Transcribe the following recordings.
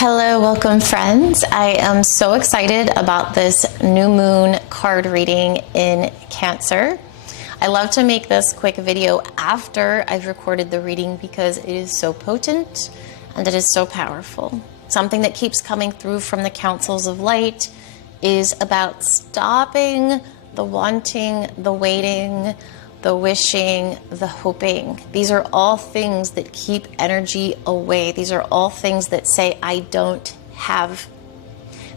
Hello, welcome friends. I am so excited about this new moon card reading in Cancer. I love to make this quick video after I've recorded the reading because it is so potent and it is so powerful. Something that keeps coming through from the councils of light is about stopping the wanting, the waiting, the wishing, the hoping. These are all things that keep energy away. These are all things that say, I don't have.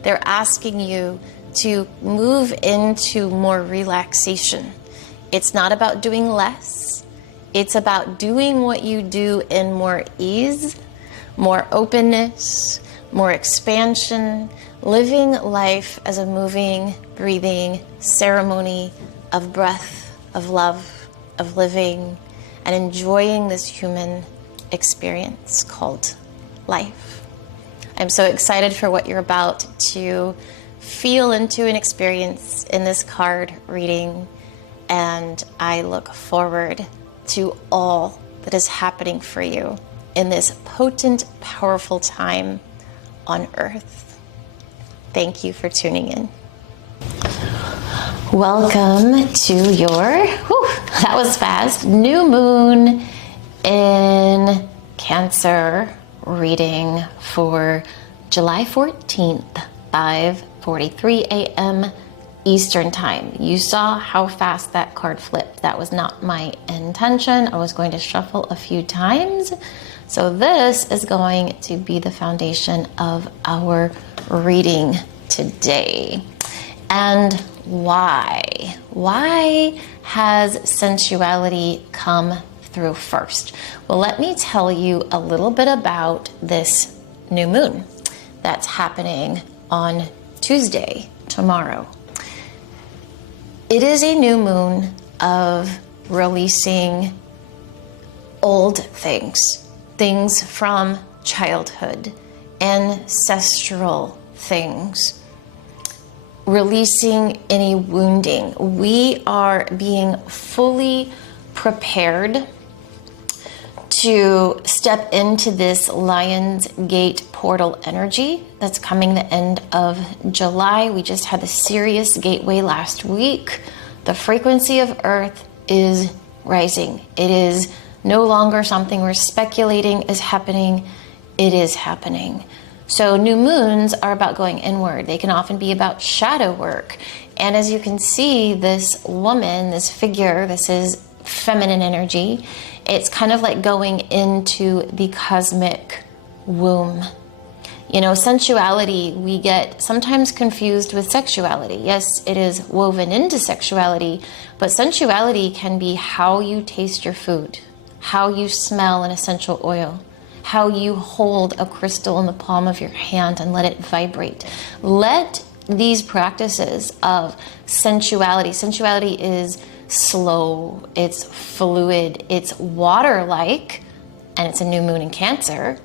They're asking you to move into more relaxation. It's not about doing less. It's about doing what you do in more ease, more openness, more expansion, living life as a moving, breathing ceremony of breath, of love, of living, and enjoying this human experience called life. I'm so excited for what you're about to feel into and experience in this card reading, and I look forward to all that is happening for you in this potent, powerful time on Earth. Thank you for tuning in. Welcome to your, that was fast, new moon in Cancer reading for July 14th, 5:43 a.m. Eastern Time. You saw how fast that card flipped. That was not my intention. I was going to shuffle a few times. So this is going to be the foundation of our reading today. And why? Why has sensuality come through first? Well, let me tell you a little bit about this new moon that's happening on Tuesday, tomorrow. It is a new moon of releasing old things, things from childhood, ancestral things, releasing any wounding. We are being fully prepared to step into this Lionsgate portal energy that's coming the end of July. We just had the Sirius gateway last week. The frequency of Earth is rising. It is no longer something we're speculating is happening. It is happening. So new moons are about going inward. They can often be about shadow work. And as you can see, this woman, this figure, this is feminine energy. It's kind of like going into the cosmic womb. You know, sensuality, we get sometimes confused with sexuality. Yes, it is woven into sexuality, but sensuality can be how you taste your food, how you smell an essential oil, how you hold a crystal in the palm of your hand and let it vibrate. Let these practices of sensuality is slow, it's fluid, it's water-like, and it's a new moon in Cancer.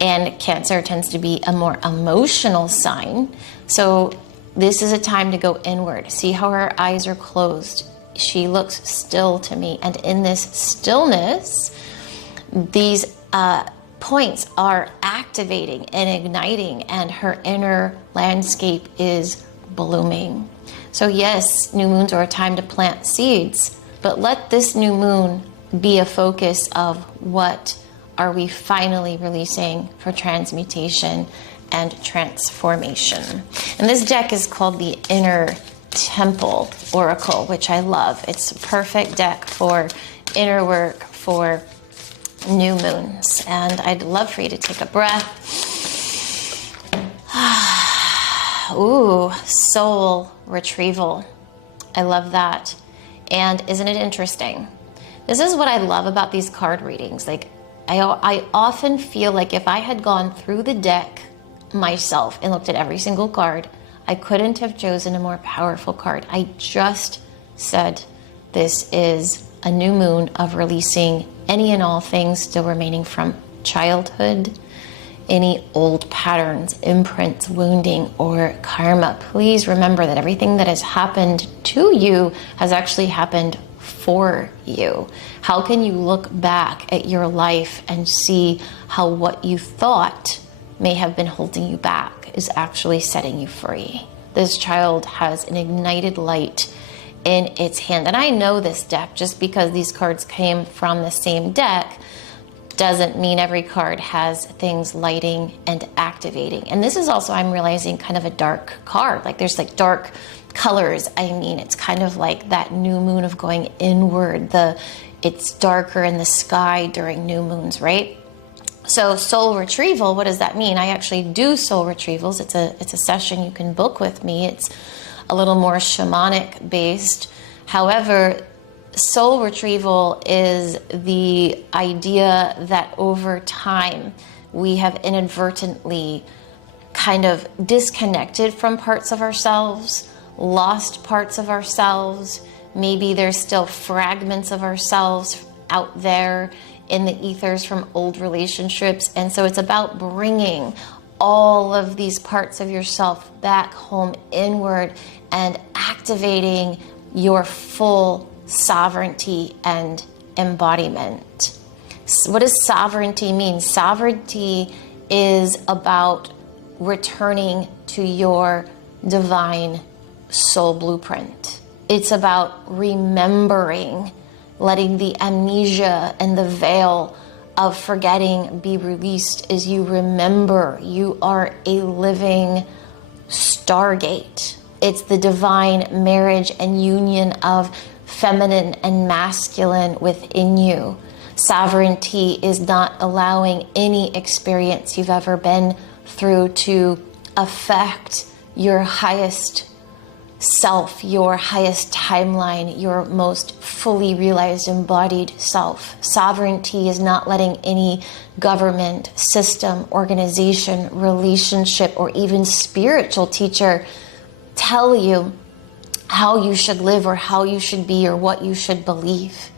And Cancer tends to be a more emotional sign. So this is a time to go inward. See how her eyes are closed. She looks still to me. And in this stillness, these points are activating and igniting, and her inner landscape is blooming. So yes, new moons are a time to plant seeds, but let this new moon be a focus of what are we finally releasing for transmutation and transformation. And this deck is called the Inner Temple Oracle, which I love. It's a perfect deck for inner work, for new moons. And I'd love for you to take a breath. Ooh, soul retrieval. I love that. And isn't it interesting? This is what I love about these card readings. Like, I often feel like if I had gone through the deck myself and looked at every single card, I couldn't have chosen a more powerful card. I just said this is a new moon of releasing any and all things still remaining from childhood, any old patterns, imprints, wounding, or karma. Please remember that everything that has happened to you has actually happened for you. How can you look back at your life and see how what you thought may have been holding you back is actually setting you free. This child has an ignited light in its hand. And I know this deck, just because these cards came from the same deck doesn't mean every card has things lighting and activating. And this is also, I'm realizing, kind of a dark card. Like there's like dark colors. I mean, it's kind of like that new moon of going inward. It's darker in the sky during new moons, right? So soul retrieval, what does that mean? I actually do soul retrievals. It's a session you can book with me. It's a little more shamanic based. However, soul retrieval is the idea that over time we have inadvertently kind of disconnected from parts of ourselves, lost parts of ourselves. Maybe there's still fragments of ourselves out there in the ethers from old relationships. And so it's about bringing all of these parts of yourself back home inward and activating your full sovereignty and embodiment. What does sovereignty mean? Sovereignty is about returning to your divine soul blueprint. It's about remembering, letting the amnesia and the veil of forgetting be released as you remember you are a living stargate. It's the divine marriage and union of feminine and masculine within you. Sovereignty is not allowing any experience you've ever been through to affect your highest self, your highest timeline, your most fully realized embodied self. Sovereignty is not letting any government, system, organization, relationship, or even spiritual teacher tell you how you should live or how you should be or what you should believe.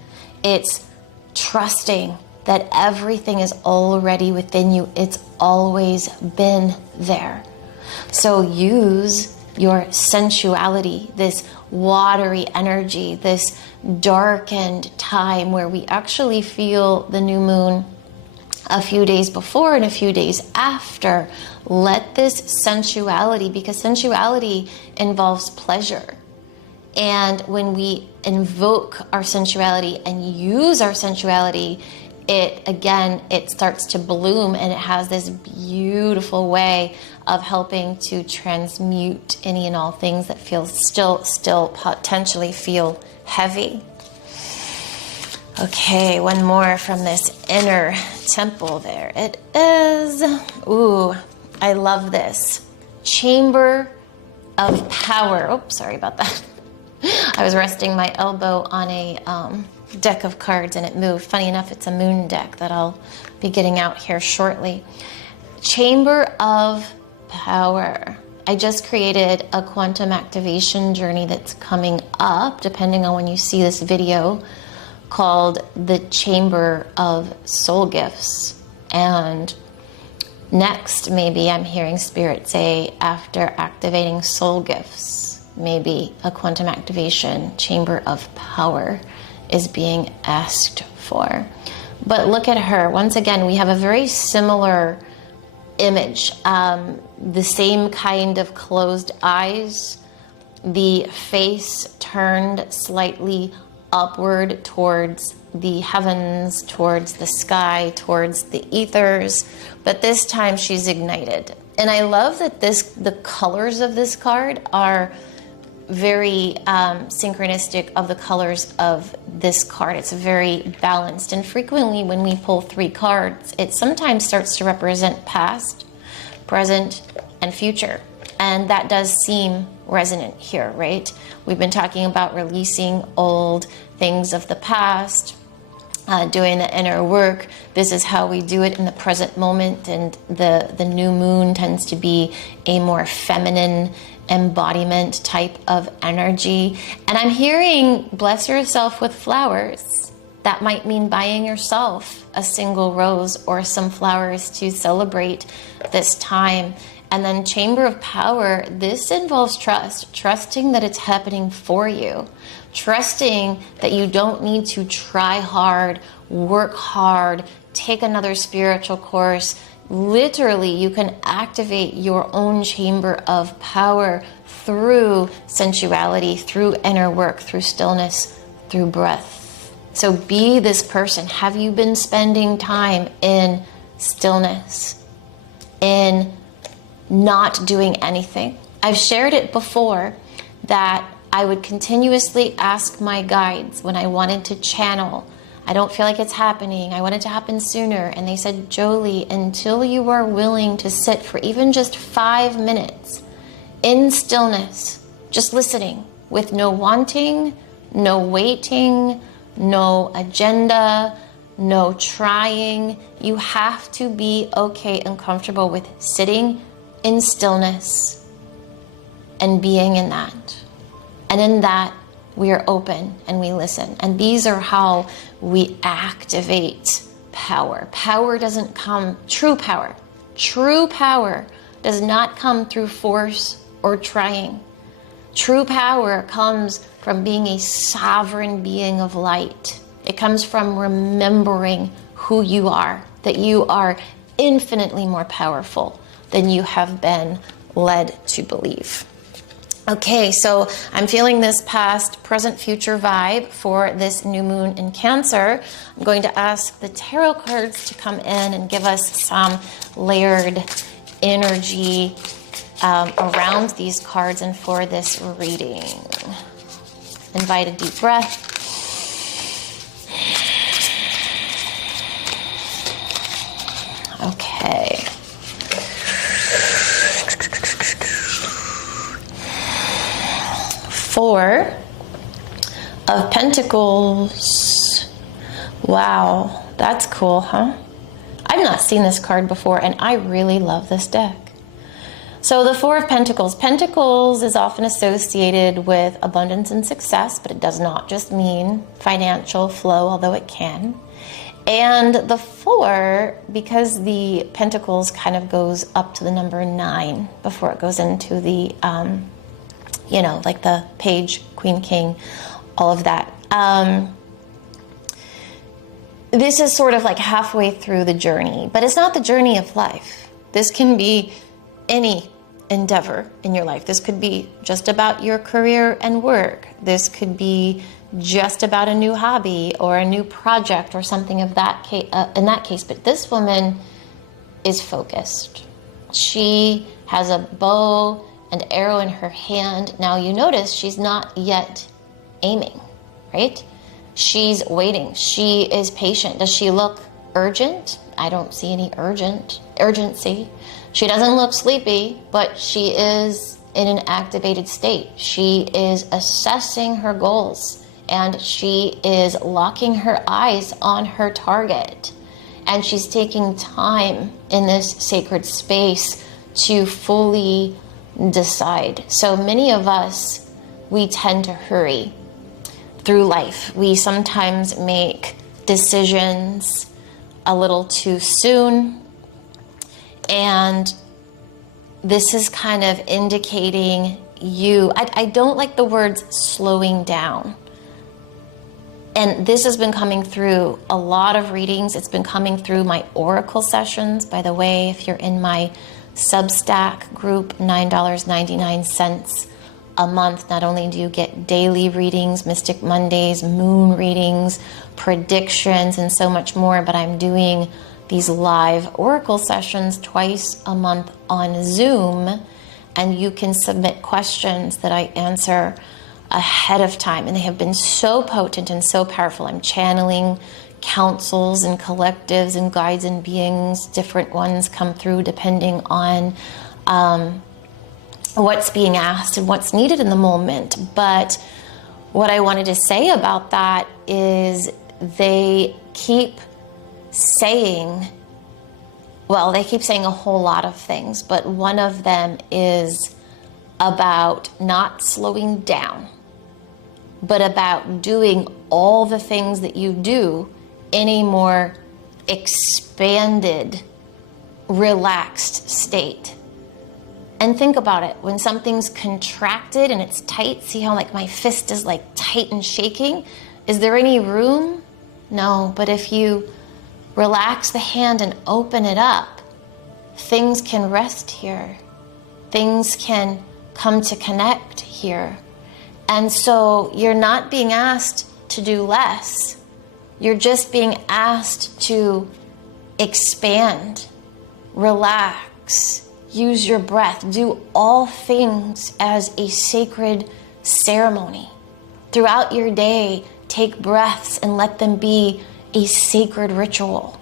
It's trusting that everything is already within you. It's always been there. So use your sensuality, this watery energy, this darkened time where we actually feel the new moon a few days before and a few days after. Let this sensuality, because sensuality involves pleasure. And when we invoke our sensuality and use our sensuality, it starts to bloom, and it has this beautiful way of helping to transmute any and all things that feel still potentially feel heavy. Okay, one more from this inner temple there. It is, ooh, I love this. Chamber of Power. Oh, sorry about that. I was resting my elbow on a deck of cards and it moved. Funny enough, it's a moon deck that I'll be getting out here shortly. Chamber of Power. I just created a quantum activation journey that's coming up, depending on when you see this video, called the Chamber of Soul Gifts. And next, maybe I'm hearing Spirit say, after activating soul gifts, maybe a quantum activation Chamber of Power is being asked for. But look at her. Once again, we have a very similar image. The same kind of closed eyes, the face turned slightly upward towards the heavens, towards the sky, towards the ethers, but this time she's ignited. And I love that the colors of this card are very synchronistic of the colors of this card. It's very balanced. And frequently when we pull 3 cards, it sometimes starts to represent past, present, and future. And that does seem resonant here, right? We've been talking about releasing old things of the past, doing the inner work. This is how we do it in the present moment. And the new moon tends to be a more feminine embodiment type of energy. And I'm hearing bless yourself with flowers. That might mean buying yourself a single rose or some flowers to celebrate this time. And then Chamber of Power, this involves trust, trusting that it's happening for you, trusting that you don't need to try hard, work hard, take another spiritual course, literally you can activate your own chamber of power through sensuality, through inner work, through stillness, through breath. So be this person. Have you been spending time in stillness, in not doing anything? I've shared it before that I would continuously ask my guides when I wanted to channel, I don't feel like it's happening, I want it to happen sooner. And they said, Jolie, until you are willing to sit for even just 5 minutes in stillness, just listening, with no wanting, no waiting, no agenda, no trying. You have to be okay and comfortable with sitting in stillness and being in that. And in that, we are open and we listen. And these are how we activate power. Power doesn't come, true power does not come through force or trying. True power comes from being a sovereign being of light. It comes from remembering who you are, that you are infinitely more powerful than you have been led to believe. Okay, so I'm feeling this past, present, future vibe for this new moon in Cancer. I'm going to ask the tarot cards to come in and give us some layered energy around these cards and for this reading. Invite a deep breath. Okay. Four of Pentacles. Wow, that's cool, huh? I've not seen this card before, and I really love this deck. So the Four of Pentacles. Pentacles is often associated with abundance and success, but it does not just mean financial flow, although it can. And the four, because the Pentacles kind of goes up to the number 9 before it goes into the like the page, queen, king, all of that. This is sort of like halfway through the journey, but it's not the journey of life. This can be any endeavor in your life. This could be just about your career and work. This could be just about a new hobby or a new project or something of that case, in that case. But this woman is focused. She has a bow and arrow in her hand. Now you notice she's not yet aiming, right? She's waiting. She is patient. Does she look urgent? I don't see any urgency. She doesn't look sleepy, but she is in an activated state. She is assessing her goals and she is locking her eyes on her target. And she's taking time in this sacred space to fully decide. So many of us, we tend to hurry through life. We sometimes make decisions a little too soon. And this is kind of indicating you, I don't like the words slowing down. And this has been coming through a lot of readings. It's been coming through my oracle sessions. By the way, if you're in my Substack group, $9.99 a month. Not only do you get daily readings, Mystic Mondays, moon readings, predictions, and so much more, but I'm doing these live oracle sessions twice a month on Zoom, and you can submit questions that I answer ahead of time, and they have been so potent and so powerful. I'm channeling councils and collectives and guides and beings. Different ones come through depending on what's being asked and what's needed in the moment. But what I wanted to say about that is they keep saying a whole lot of things, but one of them is about not slowing down, but about doing all the things that you do in a more expanded, relaxed state. And think about it. When something's contracted and it's tight, see how like my fist is like tight and shaking? Is there any room? No, but if you relax the hand and open it up, things can rest here. Things can come to connect here. And so you're not being asked to do less. You're just being asked to expand, relax, use your breath, do all things as a sacred ceremony. Throughout your day, take breaths and let them be a sacred ritual.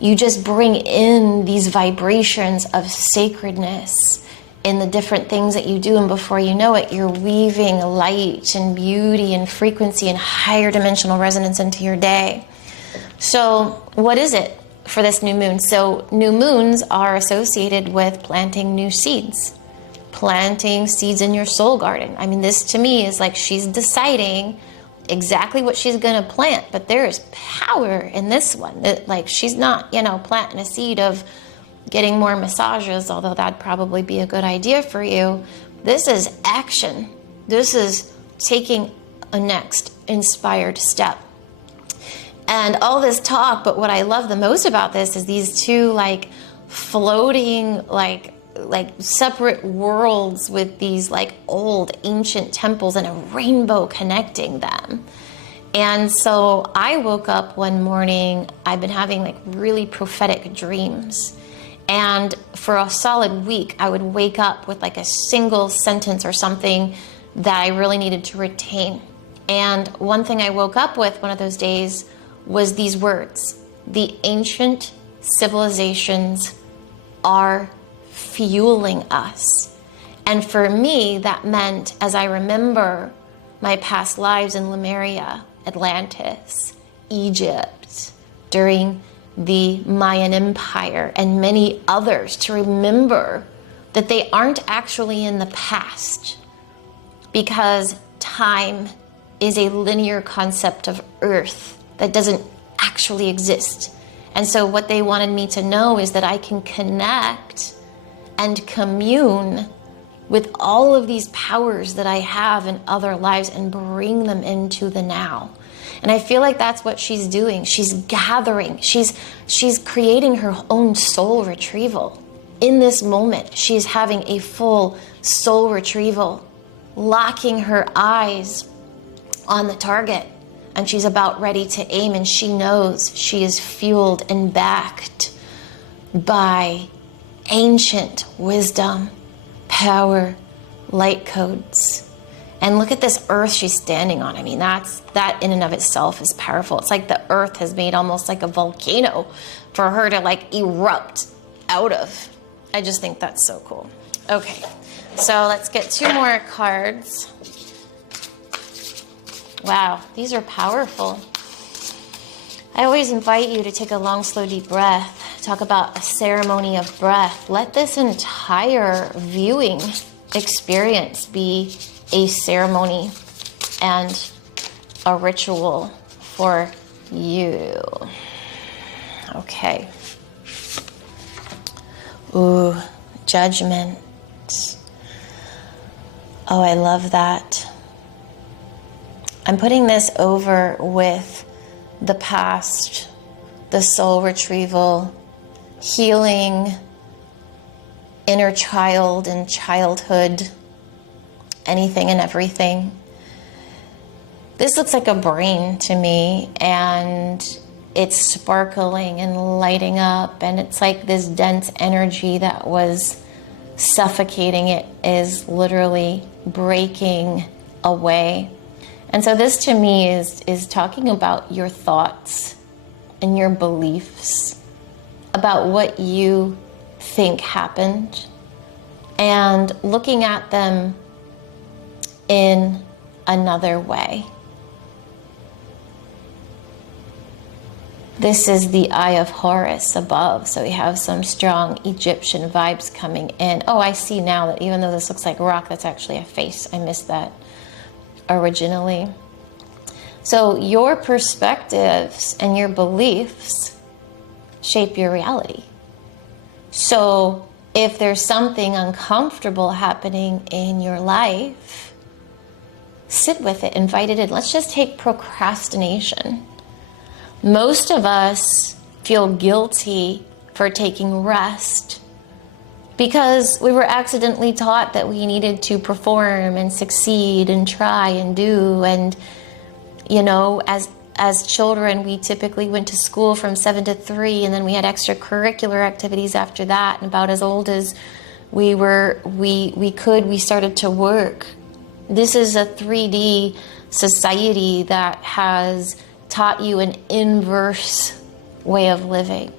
You just bring in these vibrations of sacredness in the different things that you do, and before you know it, you're weaving light and beauty and frequency and higher dimensional resonance into your day. So what is it for this new moon? So new moons are associated with planting new seeds, planting seeds in your soul garden. I mean, this to me is like she's deciding exactly what she's going to plant, but there is power in this one. Like she's not, planting a seed of getting more massages, although that'd probably be a good idea for you. This is action. This is taking a next inspired step. And all this talk, but what I love the most about this is these two like floating, like separate worlds with these like old ancient temples and a rainbow connecting them. And so I woke up one morning, I've been having like really prophetic dreams. And for a solid week, I would wake up with like a single sentence or something that I really needed to retain. And one thing I woke up with one of those days was these words: the ancient civilizations are fueling us. And for me, that meant, as I remember my past lives in Lemuria, Atlantis, Egypt, during the Mayan Empire, and many others, to remember that they aren't actually in the past, because time is a linear concept of Earth that doesn't actually exist. And so what they wanted me to know is that I can connect and commune with all of these powers that I have in other lives and bring them into the now. And I feel like that's what she's doing. She's gathering. She's creating her own soul retrieval. In this moment, she's having a full soul retrieval, locking her eyes on the target. And she's about ready to aim, and she knows she is fueled and backed by ancient wisdom, power, light codes. And look at this earth she's standing on. I mean, that in and of itself is powerful. It's like the earth has made almost like a volcano for her to like erupt out of. I just think that's so cool. Okay, so let's get two more cards. Wow, these are powerful. I always invite you to take a long, slow, deep breath. Talk about a ceremony of breath. Let this entire viewing experience be a ceremony and a ritual for you. Okay. Ooh, judgment. Oh, I love that. I'm putting this over with the past, the soul retrieval, healing, inner child and childhood, anything and everything. This looks like a brain to me, and it's sparkling and lighting up, and it's like this dense energy that was suffocating it is literally breaking away. And so this to me is talking about your thoughts and your beliefs about what you think happened, and looking at them in another way. This is the Eye of Horus above, so we have some strong Egyptian vibes coming in. Oh, I see now that even though this looks like rock, that's actually a face. I missed that originally. So your perspectives and your beliefs shape your reality. So if there's something uncomfortable happening in your life, sit with it, invite it in. Let's just take procrastination. Most of us feel guilty for taking rest because we were accidentally taught that we needed to perform and succeed and try and do. And, you know, as children, we typically went to school from 7 to 3, and then we had extracurricular activities after that. And about as old as we started to work. This is a 3D society that has taught you an inverse way of living.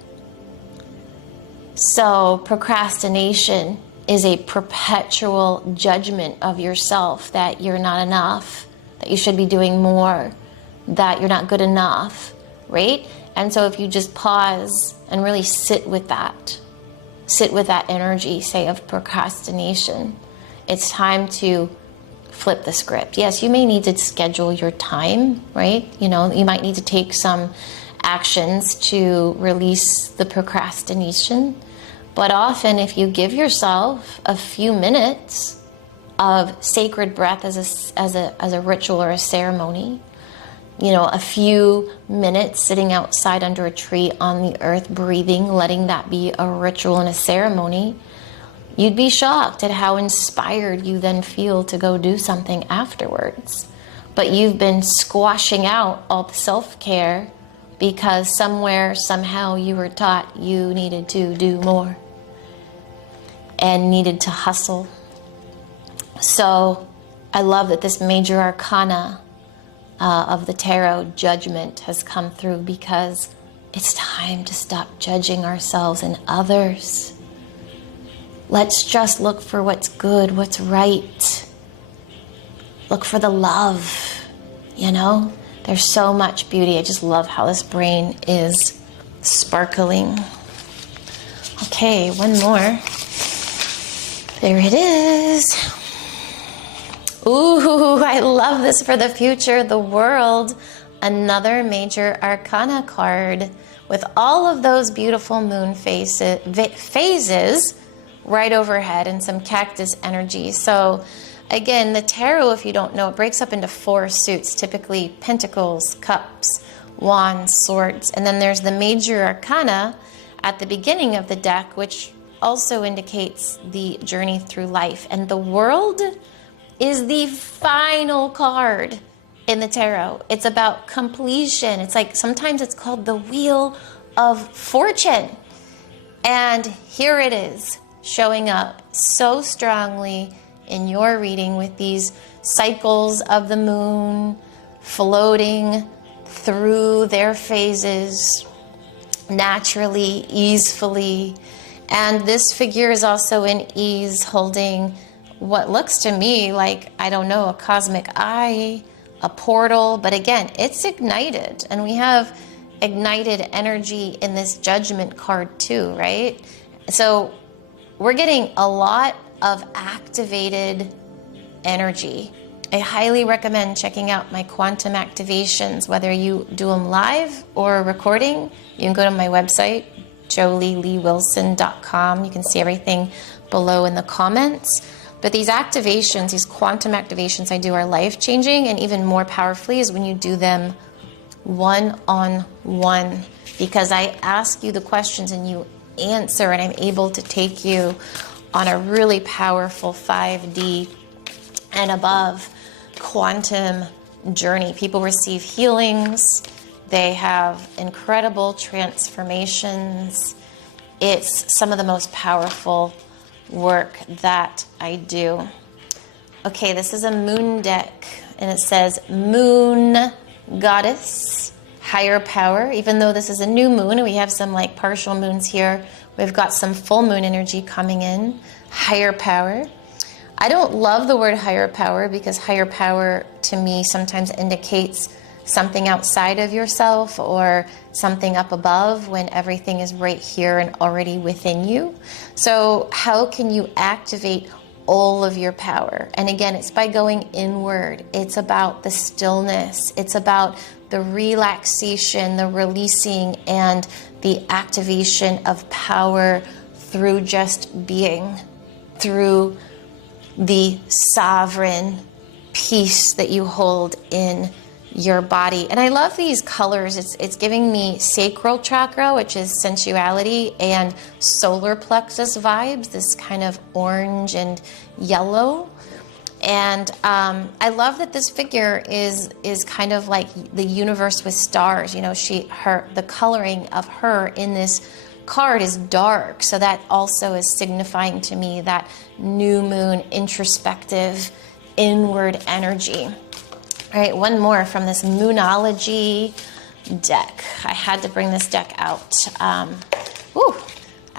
So procrastination is a perpetual judgment of yourself that you're not enough, that you should be doing more, that you're not good enough, right? And so if you just pause and really sit with that energy, say, of procrastination, it's time to flip the script. Yes, you may need to schedule your time, right? You know, you might need to take some actions to release the procrastination. But often, if you give yourself a few minutes of sacred breath as a ritual or a ceremony, you know, a few minutes sitting outside under a tree on the earth, breathing, letting that be a ritual and a ceremony, you'd be shocked at how inspired you then feel to go do something afterwards. But you've been squashing out all the self-care because somewhere, somehow you were taught you needed to do more and needed to hustle. So I love that this major arcana of the tarot, Judgment, has come through, because it's time to stop judging ourselves and others. Let's just look for what's good, what's right. Look for the love, you know? There's so much beauty. I just love how this brain is sparkling. Okay, one more. There it is. Ooh, I love this for the future, the world. Another major arcana card with all of those beautiful moon phases right overhead and some cactus energy. So again, the tarot, if you don't know, it breaks up into 4 suits, typically pentacles, cups, wands, swords. And then there's the major arcana at the beginning of the deck, which also indicates the journey through life. And the world is the final card in the tarot. It's about completion. It's like, sometimes it's called the Wheel of Fortune. And here it is, showing up so strongly in your reading with these cycles of the moon floating through their phases naturally, easefully. And this figure is also in ease, holding what looks to me like, I don't know, a cosmic eye, a portal. But again, it's ignited. And we have ignited energy in this Judgment card too, right? So we're getting a lot of activated energy. I highly recommend checking out my quantum activations, whether you do them live or recording. You can go to my website, jolieleewilson.com. You can see everything below in the comments. But these activations, these quantum activations I do, are life-changing, and even more powerfully is when you do them one-on-one, because I ask you the questions and you answer, and I'm able to take you on a really powerful 5D and above quantum journey. People receive healings. They have incredible transformations. It's some of the most powerful work that I do. Okay, this is a moon deck, and it says Moon Goddess, Higher Power. Even though this is a new moon and we have some like partial moons here, we've got some full moon energy coming in. Higher Power. I don't love the word higher power, because higher power to me sometimes indicates something outside of yourself or something up above, when everything is right here and already within you. So how can you activate all of your power? And again, it's by going inward. It's about the stillness. It's about the relaxation, the releasing, and the activation of power through just being, through the sovereign peace that you hold in your body. And I love these colors. It's giving me sacral chakra, which is sensuality, and solar plexus vibes, this kind of orange and yellow. And I love that this figure is kind of like the universe with stars. You know, the coloring of her in this card is dark. So that also is signifying to me that new moon, introspective, inward energy. All right, one more from this Moonology deck. I had to bring this deck out.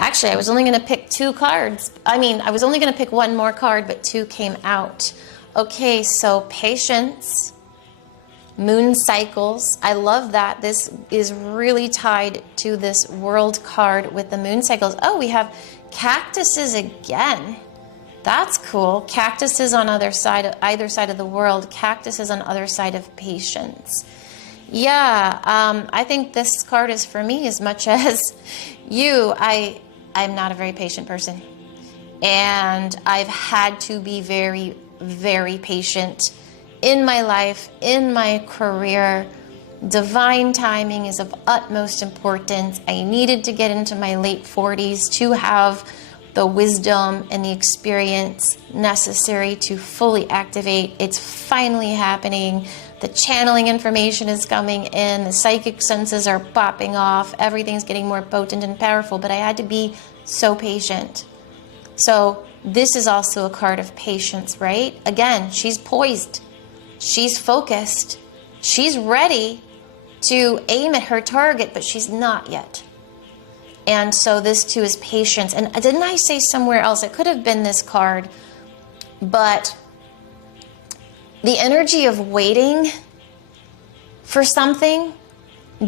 Actually, I was only going to pick 2 cards. I was only going to pick 1 more card, but 2 came out. Okay, so patience, moon cycles. I love that. This is really tied to this world card with the moon cycles. Oh, we have cactuses again. That's cool. Cactuses on either side of the world. Cactuses on other side of patience. Yeah, I think this card is for me as much as you. I'm not a very patient person. And I've had to be very, very patient in my life, in my career. Divine timing is of utmost importance. I needed to get into my late 40s to have the wisdom and the experience necessary to fully activate. It's finally happening. The channeling information is coming in. The psychic senses are popping off. Everything's getting more potent and powerful, but I had to be so patient. So this is also a card of patience, right? Again, she's poised. She's focused. She's ready to aim at her target, but she's not yet. And so this too is patience. And didn't I say somewhere else? It could have been this card, but the energy of waiting for something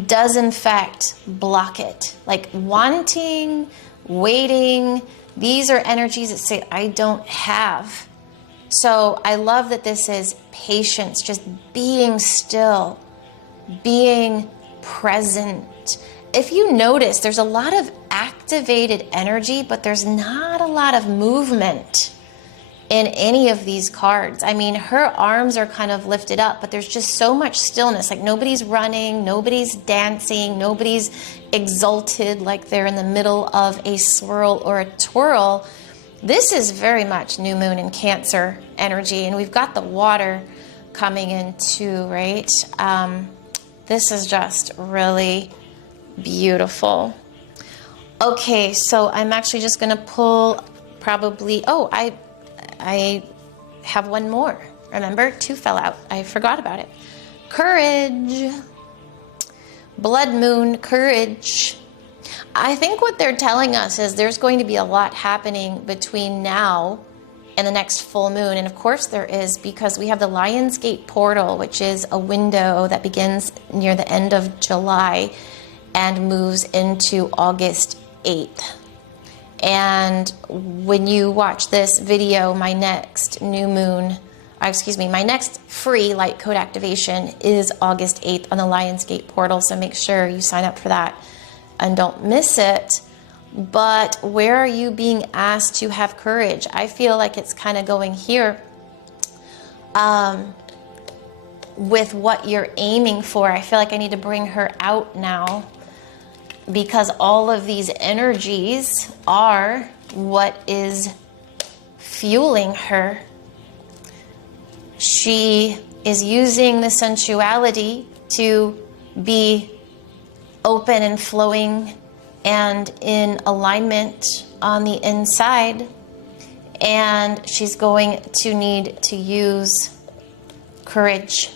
does in fact block it. Like wanting, waiting, these are energies that say, I don't have. So I love that this is patience, just being still, being present. If you notice, there's a lot of activated energy, but there's not a lot of movement in any of these cards. I mean, her arms are kind of lifted up, but there's just so much stillness. Like nobody's running, nobody's dancing, nobody's exalted like they're in the middle of a swirl or a twirl. This is very much new moon in Cancer energy, and we've got the water coming in too, right? This is just really beautiful. Okay, so I'm actually just going to pull probably, I have one more. Remember, 2 fell out. I forgot about it. Courage. Blood moon, courage. I think what they're telling us is there's going to be a lot happening between now and the next full moon. And of course there is, because we have the Lionsgate portal, which is a window that begins near the end of July and moves into August 8th. And when you watch this video, my next my next free light code activation is August 8th on the Lionsgate portal. So make sure you sign up for that and don't miss it. But where are you being asked to have courage? I feel like it's kind of going here with what you're aiming for. I feel like I need to bring her out now, because all of these energies are what is fueling her. She is using the sensuality to be open and flowing and in alignment on the inside. And she's going to need to use courage.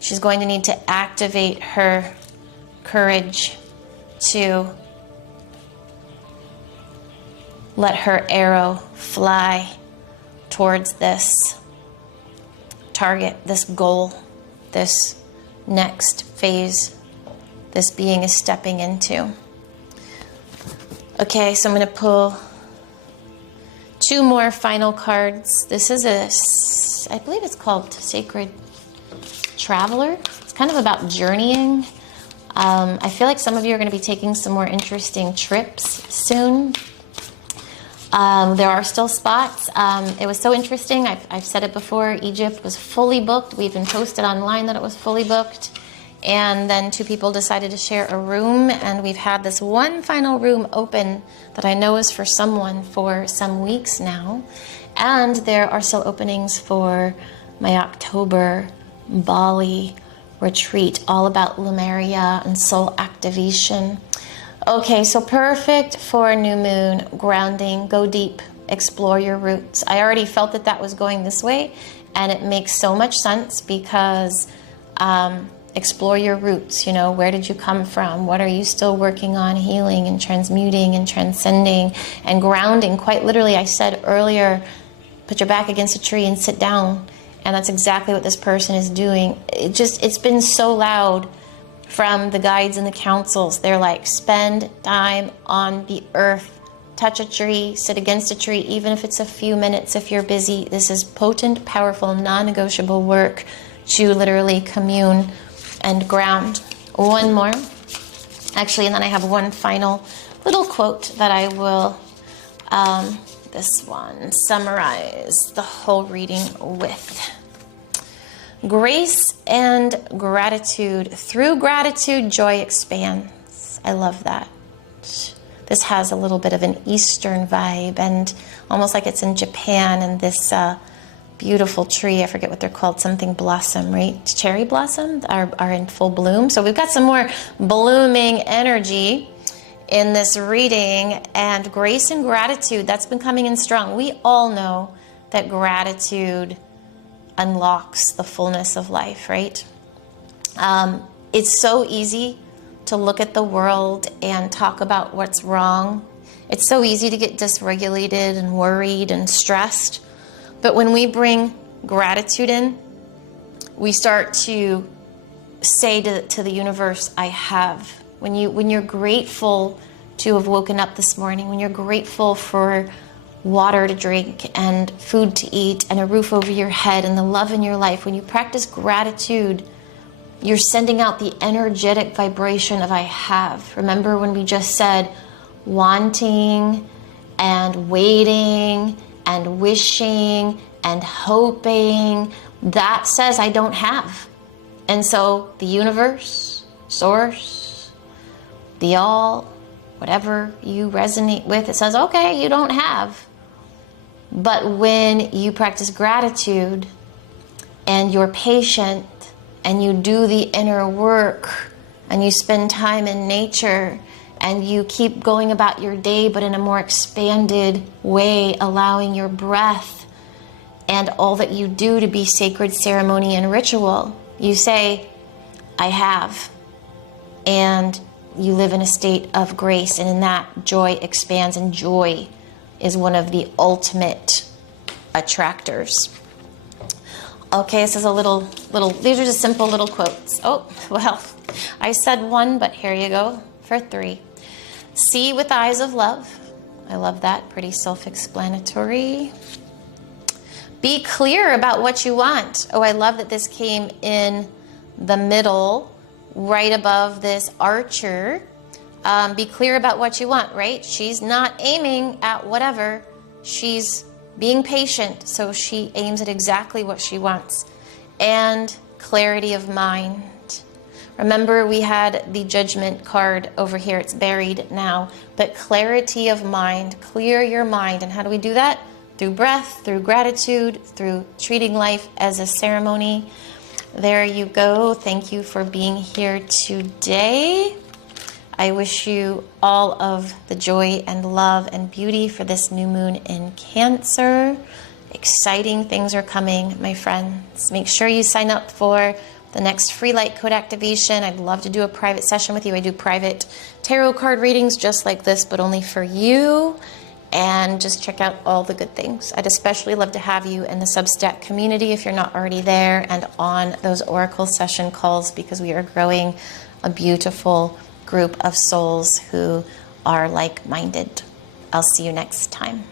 She's going to need to activate her courage to let her arrow fly towards this target, this goal, this next phase this being is stepping into. Okay, so I'm going to pull 2 more final cards. This is I believe it's called Sacred Traveler. It's kind of about journeying. I feel like some of you are going to be taking some more interesting trips soon. There are still spots. It was so interesting. I've said it before. Egypt was fully booked. We even posted online that it was fully booked. And then 2 people decided to share a room. And we've had this one final room open that I know is for someone for some weeks now. And there are still openings for my October Bali retreat, all about Lemuria and soul activation. Okay, so perfect for new moon, grounding, go deep, explore your roots. I already felt that that was going this way, and it makes so much sense because explore your roots. You know, where did you come from? What are you still working on healing and transmuting and transcending and grounding? Quite literally, I said earlier, put your back against a tree and sit down. And that's exactly what this person is doing. It's been so loud from the guides and the councils. They're like, spend time on the earth, touch a tree, sit against a tree, even if it's a few minutes if you're busy. This is potent, powerful, non-negotiable work to literally commune and ground. One more. Actually, and then I have one final little quote that I will, this one, summarize the whole reading with. Grace and gratitude. Through gratitude, joy expands. I love that. This has a little bit of an Eastern vibe and almost like it's in Japan, and this beautiful tree, I forget what they're called, something blossom, right? Cherry blossom are in full bloom. So we've got some more blooming energy in this reading, and grace and gratitude, that's been coming in strong. We all know that gratitude unlocks the fullness of life, right? It's so easy to look at the world and talk about what's wrong. It's so easy to get dysregulated and worried and stressed. But when we bring gratitude in, we start to say to the universe, I have. When you're grateful to have woken up this morning, when you're grateful for water to drink and food to eat and a roof over your head and the love in your life, when you practice gratitude, you're sending out the energetic vibration of I have. Remember when we just said wanting and waiting and wishing and hoping? That says I don't have. And so the universe, source, the all, whatever you resonate with, it says, okay, you don't have. But when you practice gratitude and you're patient and you do the inner work and you spend time in nature and you keep going about your day, but in a more expanded way, allowing your breath and all that you do to be sacred ceremony and ritual, you say, I have. And you live in a state of grace, and in that, joy expands, and joy is one of the ultimate attractors. Okay, this is a little, these are just simple little quotes. Oh, well, I said one, but here you go for 3. See with eyes of love. I love that, pretty self-explanatory. Be clear about what you want. Oh, I love that this came in the middle, right above this archer. Be clear about what you want, right? She's not aiming at whatever. She's being patient, so she aims at exactly what she wants. And clarity of mind. Remember, we had the judgment card over here. It's buried now. But clarity of mind. Clear your mind. And how do we do that? Through breath, through gratitude, through treating life as a ceremony. There you go. Thank you for being here today. I wish you all of the joy and love and beauty for this new moon in Cancer. Exciting things are coming, my friends. Make sure you sign up for the next free light code activation. I'd love to do a private session with you. I do private tarot card readings just like this, but only for you. And just check out all the good things. I'd especially love to have you in the Substack community if you're not already there, and on those Oracle session calls, because we are growing a beautiful group of souls who are like-minded. I'll see you next time.